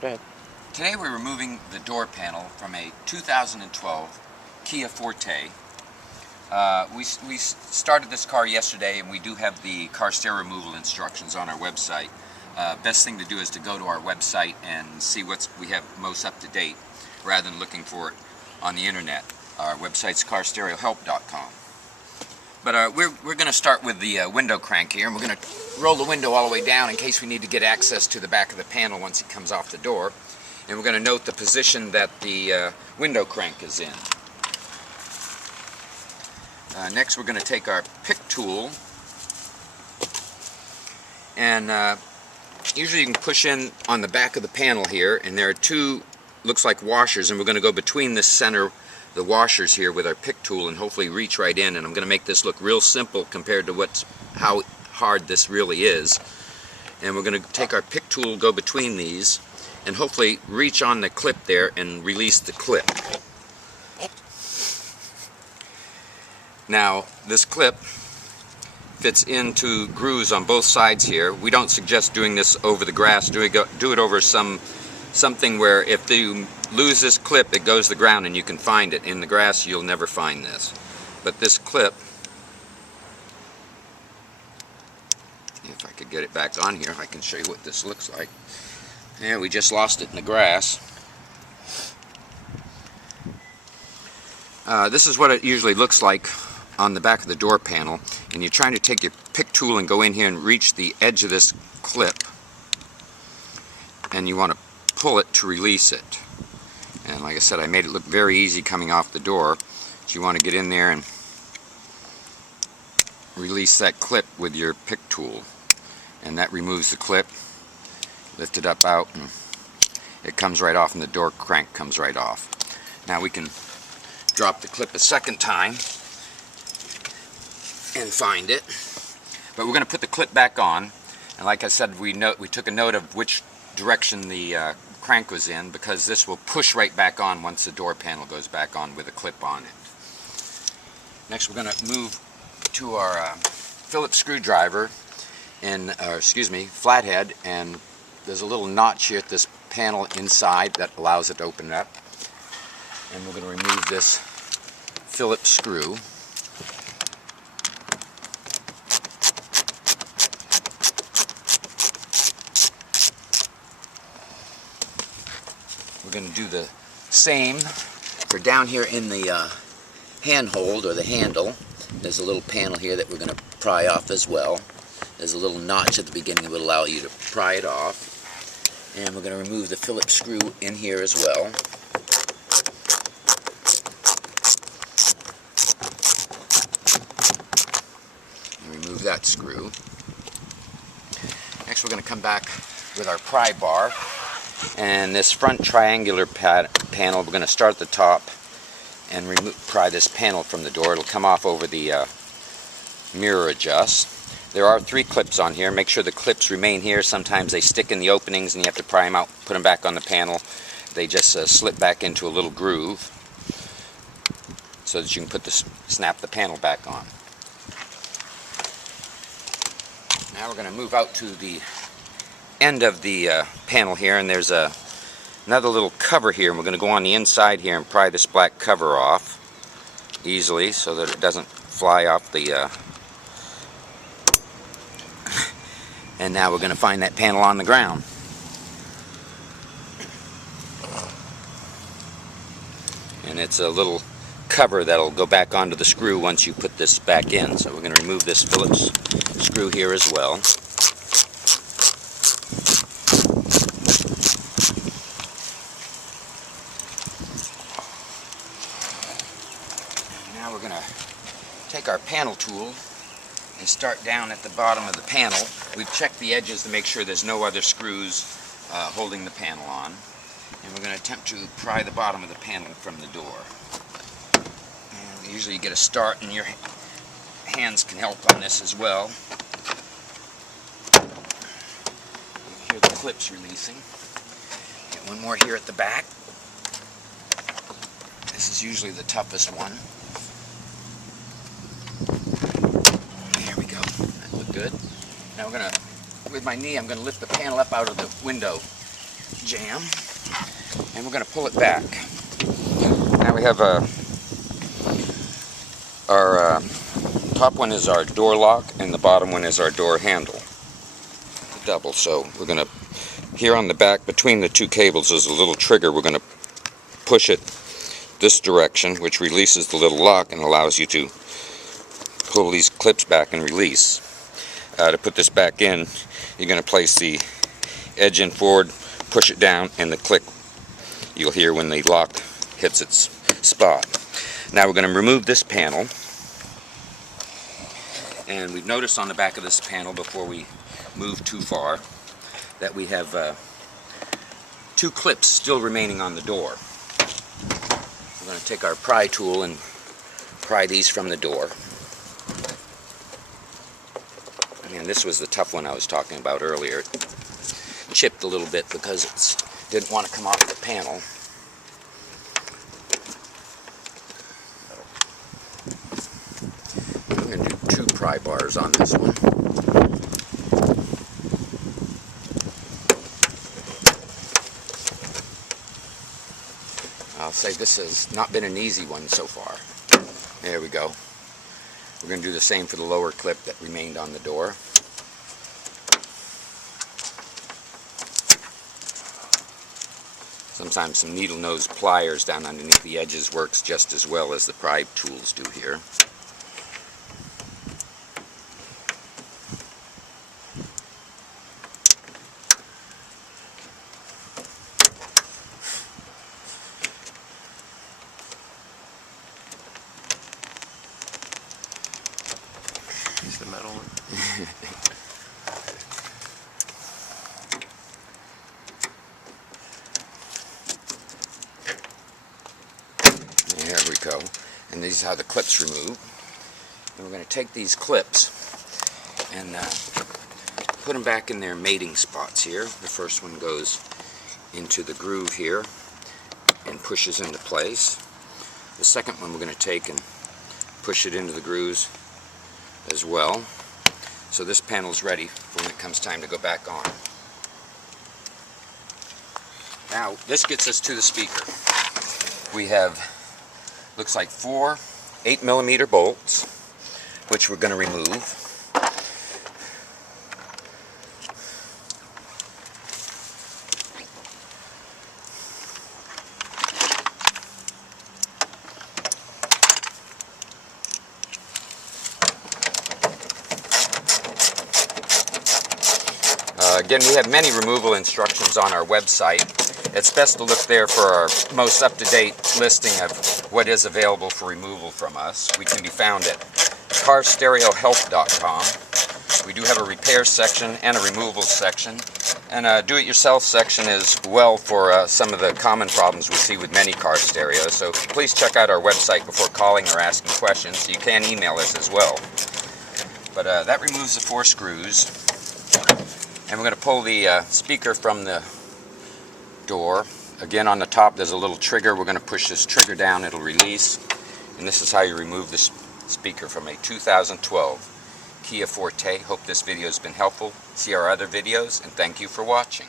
Go ahead. Today we're removing the door panel from a 2012 Kia Forte. We started this car yesterday, and we do have the car stair removal instructions on our website. Best thing to do is to go to our website and see what we have most up to date, rather than looking for it on the internet. Our website's carstereohelp.com. But we're going to start with the window crank here, and we're going to roll the window all the way down in case we need to get access to the back of the panel once it comes off the door. And we're going to note the position that the window crank is in. Next we're going to take our pick tool, and usually you can push in on the back of the panel here, and there are two, looks like washers, and we're going to go between the center, the washers here with our pick tool, and hopefully reach right in. And I'm going to make this look real simple compared to how hard this really is. And we're going to take our pick tool, go between these, and hopefully reach on the clip there and release the clip. Now this clip fits into grooves on both sides here. We don't suggest doing this over the grass. Do it over something where if you lose this clip, it goes to the ground and you can find it. In the grass you'll never find this. But this clip, if I could get it back on here, I can show you what this looks like. Yeah, we just lost it in the grass. This is what it usually looks like on the back of the door panel, and you're trying to take your pick tool and go in here and reach the edge of this clip, and you want to pull it to release it. And like I said, I made it look very easy coming off the door. So you want to get in there and release that clip with your pick tool, and that removes the clip. Lift it up out, and it comes right off, and the door crank comes right off. Now we can drop the clip a second time and find it. But we're going to put the clip back on, and like I said, we took a note of which direction the crank was in, because this will push right back on once the door panel goes back on with a clip on it. Next we're going to move to our Phillips screwdriver, and flathead, and there's a little notch here at this panel inside that allows it to open up. And we're going to remove this Phillips screw. We're going to do the same for down here in the handhold, or the handle. There's a little panel here that we're going to pry off as well. There's a little notch at the beginning that will allow you to pry it off. And we're going to remove the Phillips screw in here as well. And remove that screw. Next we're going to come back with our pry bar. And this front triangular panel, we're going to start at the top and pry this panel from the door. It'll come off over the mirror adjust. There are 3 clips on here. Make sure the clips remain here. Sometimes they stick in the openings and you have to pry them out, put them back on the panel. They just slip back into a little groove so that you can snap the panel back on. Now we're going to move out to the end of the panel here, and there's another little cover here, and we're going to go on the inside here and pry this black cover off easily so that it doesn't fly off the and now we're going to find that panel on the ground. And it's a little cover that'll go back onto the screw once you put this back in. So we're going to remove this Phillips screw here as well. Now we're going to take our panel tool and start down at the bottom of the panel. We've checked the edges to make sure there's no other screws holding the panel on. And we're going to attempt to pry the bottom of the panel from the door. And usually you get a start, and your hands can help on this as well. You hear the clips releasing. Get one more here at the back. This is usually the toughest one. There we go. That looked good. Now we're going to, with my knee, I'm going to lift the panel up out of the window jam, and we're going to pull it back. Now we have our top one is our door lock, and the bottom one is our door handle. The double. So we're going to, here on the back between the two cables is a little trigger. We're going to push it this direction, which releases the little lock and allows you to pull these clips back and release. To put this back in, you're going to place the edge in forward, push it down, and the click you'll hear when the lock hits its spot. Now we're going to remove this panel, and we've noticed on the back of this panel, before we move too far, that we have two clips still remaining on the door. We're going to take our pry tool and pry these from the door. And this was the tough one I was talking about earlier. It chipped a little bit because it didn't want to come off the panel. I'm going to do 2 pry bars on this one. I'll say this has not been an easy one so far. There we go. We're going to do the same for the lower clip that remained on the door. Sometimes some needle nose pliers down underneath the edges works just as well as the pry tools do here. Use the metal one. There we go. And these are how the clips remove. And we're going to take these clips and put them back in their mating spots here. The first one goes into the groove here and pushes into place. The second one we're going to take and push it into the grooves as well. So this panel is ready for when it comes time to go back on. Now this gets us to the speaker. We have, looks like 4 8mm bolts, which we're going to remove. Again, we have many removal instructions on our website. It's best to look there for our most up-to-date listing of what is available for removal from us. We can be found at carstereohelp.com. We do have a repair section and a removal section, and a do-it-yourself section as well for some of the common problems we see with many car stereos. So please check out our website before calling or asking questions. You can email us as well. But that removes the 4 screws. And we're going to pull the speaker from the door. Again, on the top there's a little trigger. We're going to push this trigger down, it'll release. And this is how you remove the speaker from a 2012 Kia Forte. Hope this video has been helpful. See our other videos, and thank you for watching.